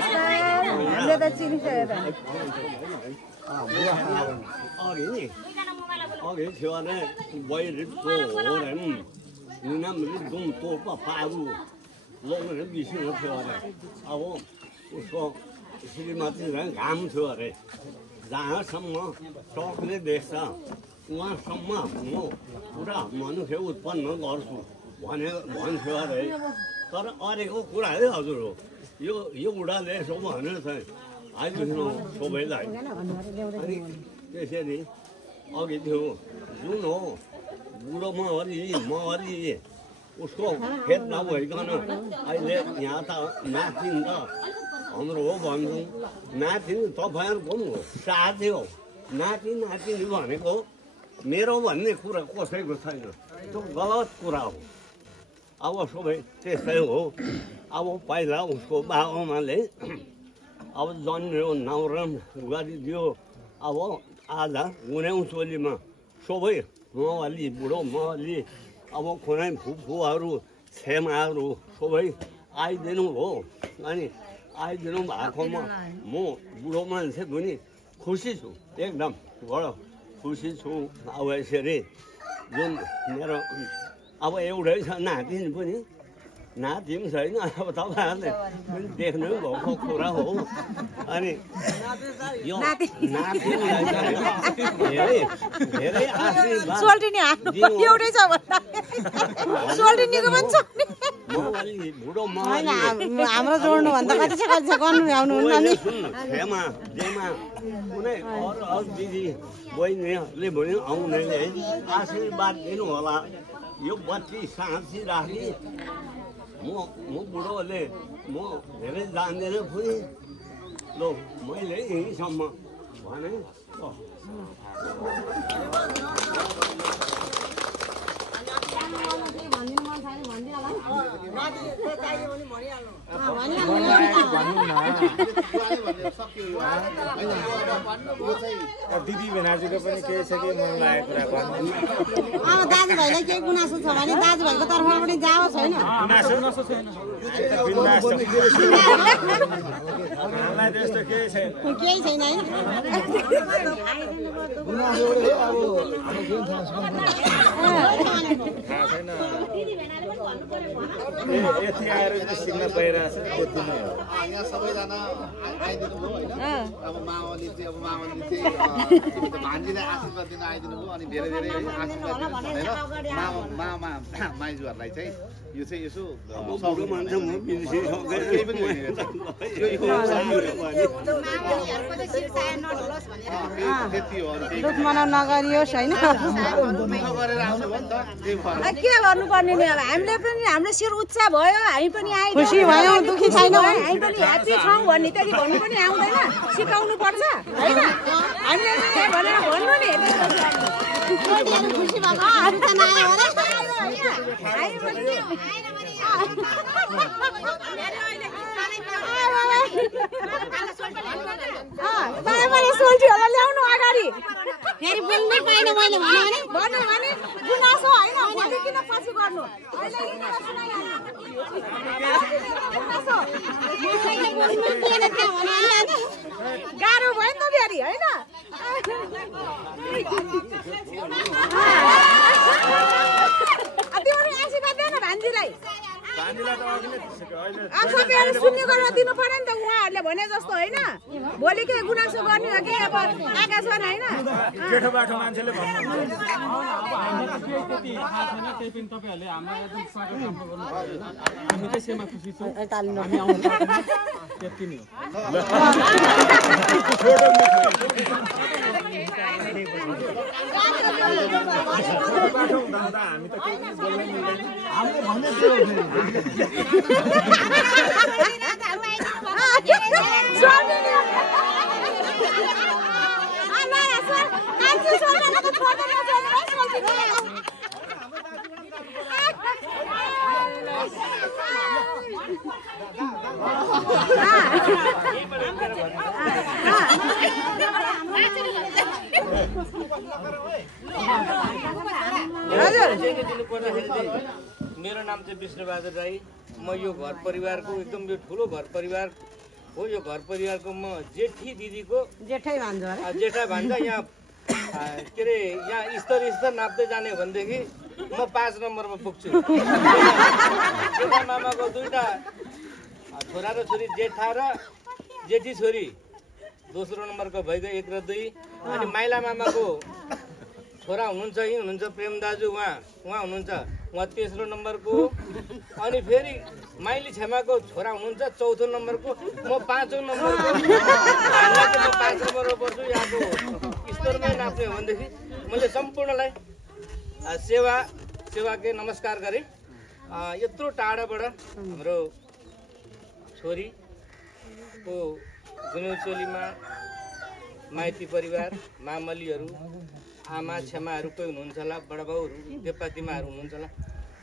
हामीले त चिनिसक्यो त अघि थियो भने बैरिटको हो रे निनामले दुम तोपा पारू लोग्ने बिसिन थियो अरे अब उसको श्रीमती घाम थियो अरे जहाँसम्म सकले देख्छ उहाँसम्म म पुरा मनुष्य उत्पन्न गर्छु भन्थ्यो अरे तर अरेको कुरा है हजुर हो यो एउटाले यसो भनेर चाहिँ आइदिनु सबैलाई अनि त्यसरी अघि थियो जुन हो बुढो महरी उसको खेत नभइकन अहिले यहाँ त नातिन त हाम्रो हो भन्छौँ नातिन तपाईँहरूको पनि हो साथी हो नातिनी भनेको मेरो भन्ने कुरा कसैको छैन त्यो गलत कुरा हो अब सबै त्यस्तै हो अब पहिला उसको बाबाआमाले अब जन्मियो न्वारन गरिदियो अब आज गुन्यौँ चोलीमा सबै मवाली बुढो मवाली अब कुनै फुपूहरू छेमाहरू सबै आइदिनु हो अनि आइदिनु भएकोमा म बुढो मान्छे पनि खुसी छु एकदम बडो खुसी छु अब यसरी जुन मेरो अब एउटै छ नातिनी पनि नाति पनि छैन अब तपाईँहरूले पनि देख्नु भएको कुरा हो अनि यो नातिनीलाई धेरै आशीर्वाद हाम्रो जोड्नु भन्दा कति छ गर्नु भ्याउनुहुन्न नि खेमा जेमा कुनै अरू दिदी बहिनीले भन्यो आउनेले आशीर्वाद दिनु होला यो बत्ती साँची राखी म बुढोले म धेरै जान्दैन पनि ल मैले यहीँसम्म भने दिदी भेनाजुको पनि केही छ कि मन लागेको कुरा भन्नु अब दाजुभाइलाई केही गुनासो छ भने दाजुभाइको तर्फबाट पनि जाओस् होइन गुनासो छैन बिन्दास छ हामीलाई त्यस्तो केही छैन होइन गुनासो अब थाहा छैन यति आएर सिक्न पाइरहेछ त्यति नै हो यहाँ सबैजना आइदिनु भयो होइन अब मावली चाहिँ भान्जीलाई आशीर्वाद दिन आइदिनु भयो अनि धेरै धेरै आशीर्वाद दिनु भनेर माइजूहरूलाई चाहिँ यो चाहिँ यसो केही पनि होइन त्यति हो दुध मनाउ नगरियोस् होइन नगरेर आउनु भयो नि त के गर्नुपर्ने नि अब हामीले पनि हाम्रो शिर उच्च भयो हामी पनि आइ खुसी भयौँ दुखी छैनौँ हामी पनि ह्याप्पी छौँ भन्ने त्यति भन्नु पनि आउँदैन सिकाउनु पर्छ होइन हामीले भनेर भन्नु नि खुसी भएको हामी त नआयो सोल्टीहरूलाई ल्याउनु अगाडि फेरि बोल्नै पाइन मैले भन्यो भने गुनासो होइन भनिकन पछि गर्नु गाह्रो भयो नि त फेरि होइन तिमीहरू आशीर्वाद दे न भान्जीलाई सबैहरू सुन्ने गरेर दिनु पर्यो नि त उहाँहरूले भने जस्तो होइन भोलि के गुनासो गर्ने हो कि अब आएका छन् होइन जेठो बाठो मान्छेले मेरो नाम चाहिँ विष्णुबहादुर राई। म यो घर परिवारको एकदम यो ठुलो घर परिवार हो यो घर परिवारको म जेठी दिदीको जेठै भन्छ अरे जेठा भन्छ। यहाँ के अरे यहाँ स्तर नाप्दै जाने भनेदेखि म 5 नम्बरमा पुग्छु। जेठा मामाको 2टा छोरा र छोरी, जेठा र जेठी छोरी दोस्रो नम्बरको भइगयो 1 र 2। अनि माइला मामाको छोरा हुनुहुन्छ, यहीँ हुनुहुन्छ प्रेम दाजु, उहाँ हुनुहुन्छ, उहाँ तेस्रो नम्बरको। अनि फेरि माइली छेमाको छोरा हुनुहुन्छ 4थो नम्बरको, म 5औं नम्बरको। हामीलाई म 5 नम्बरमा पर्छु। यहाँको स्तरमै नाप्ने हो भनेदेखि मैले सम्पूर्णलाई सेवाकै नमस्कार गरेँ। यत्रो टाढाबाट हाम्रो छोरीको गुन्यौचोलीमा माइती परिवार, मामलीहरू, आमा छेमाहरू कोही हुनुहुन्छ होला, बडाबाउहरू, देपातिमाहरू हुनुहुन्छ होला,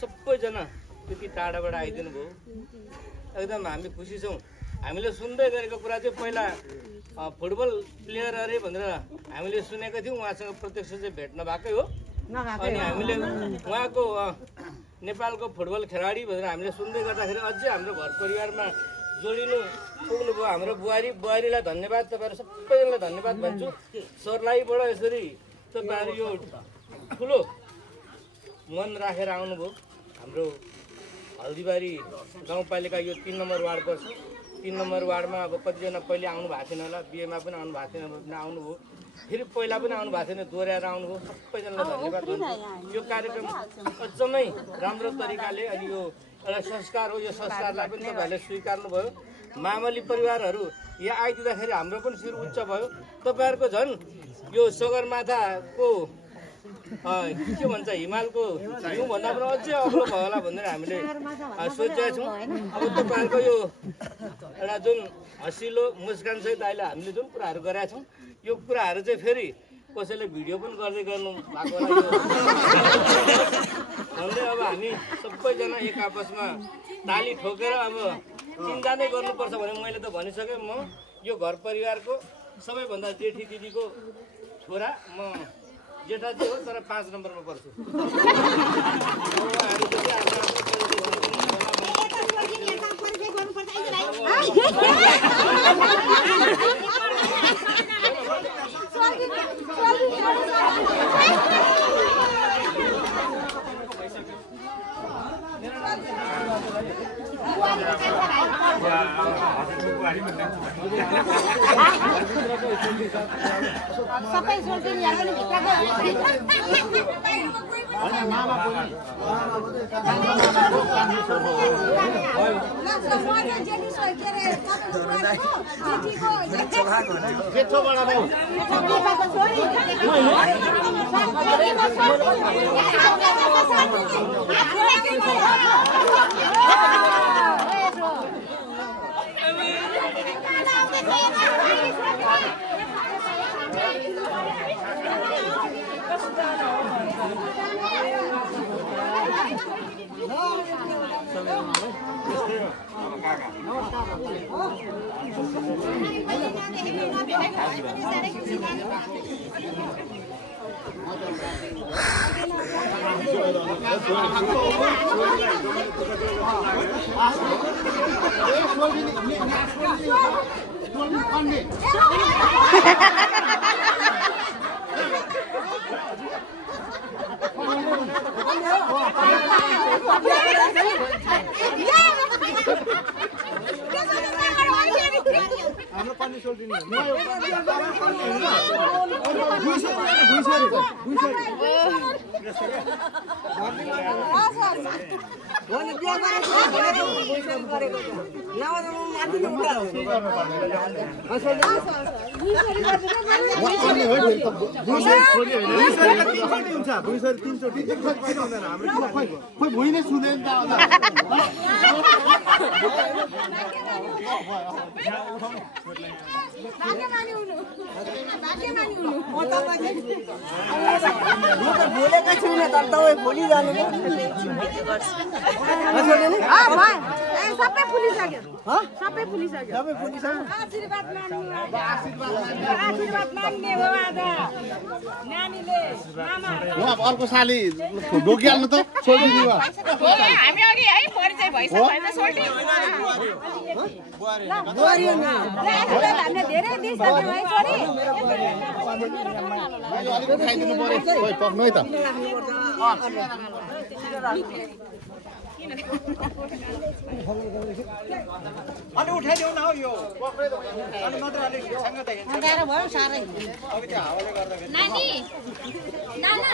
सबैजना त्यति टाढाबाट आइदिनु भयो। एकदम हामी खुसी छौँ। हामीले सुन्दै गरेको कुरा चाहिँ पहिला फुटबल प्लेयर अरे भनेर हामीले सुनेको थियौँ, उहाँसँग प्रत्यक्ष चाहिँ भेट्न भएकै हो। अनि हामीले उहाँको नेपालको फुटबल खेलाडी भनेर हामीले सुन्दै गर्दाखेरि अझै हाम्रो घर परिवारमा जोडिनु पुग्नुभयो। हाम्रो बुहारीलाई धन्यवाद, तपाईँहरू सबैजनालाई धन्यवाद भन्छु। सर्लाहीबाट यसरी तपाईँहरू यो ठुलो मन राखेर आउनुभयो। हाम्रो हल्दीबारी गाउँपालिका यो 3 नम्बर वार्ड पर्छ। 3 नम्बर वार्डमा अब कतिजना पहिले आउनु भएको थिएन होला, बिहेमा पनि आउनु भएको थिएन भने आउनुभयो, फेरि पहिला पनि आउनु भएको थिएन, दोहोऱ्याएर आउनुभयो। सबैजनालाई धन्यवाद भन्छु। यो कार्यक्रम अझमै राम्रो तरिकाले, अनि यो एउटा संस्कार हो, यो संस्कारलाई पनि तपाईँहरूले स्वीकार्नुभयो। मामली परिवारहरू यहाँ आइदिँदाखेरि हाम्रो पनि शिर उच्च भयो। तपाईँहरूको झन् यो सगरमाथाको के भन्छ हिमालको हिउँभन्दा पनि अझै अग्लो भयो होला भनेर हामीले सोचेका छौँ। अब तपाईँहरूको यो एउटा जुन हँसिलो मुस्कानसहित अहिले हामीले जुन कुराहरू गरेका छौँ, यो कुराहरू चाहिँ फेरि कसैले भिडियो पनि गर्दै गर्नु भएको भन्दै अब हामी सबैजना एक आपसमा ताली ठोकेर अब चिन्ता नै गर्नुपर्छ भने मैले त भनिसकेँ। म यो घर परिवारको सबैभन्दा जेठी दिदीको छोरा, म जेठा चाहिँ हो तर 5 नम्बरमा पर्छु। सबै सोल्टिनी यहाँ पनि भित्रको भोलि जानु सबै फुलिसक्यो सबै फुलिसक्यो आशीर्वाद माग्ने हो आज नानीले अब अर्को साली ढोकिहाल्नु त छोडिदिनु भयो हामी अघि है परिचय भइसक्यो सोल्टी हामीले धेरै दिइसक्यौँ है छोरी अलिक खाइदिनु पर्यो खोइ पक्नु है त अनि उठाइदेऊ न हौ यो अनि मात्र अलिक सँग त हिँड्छ गाह्रो भयो साह्रै अब त्यो हावाले गर्दाखेरि नानी नाना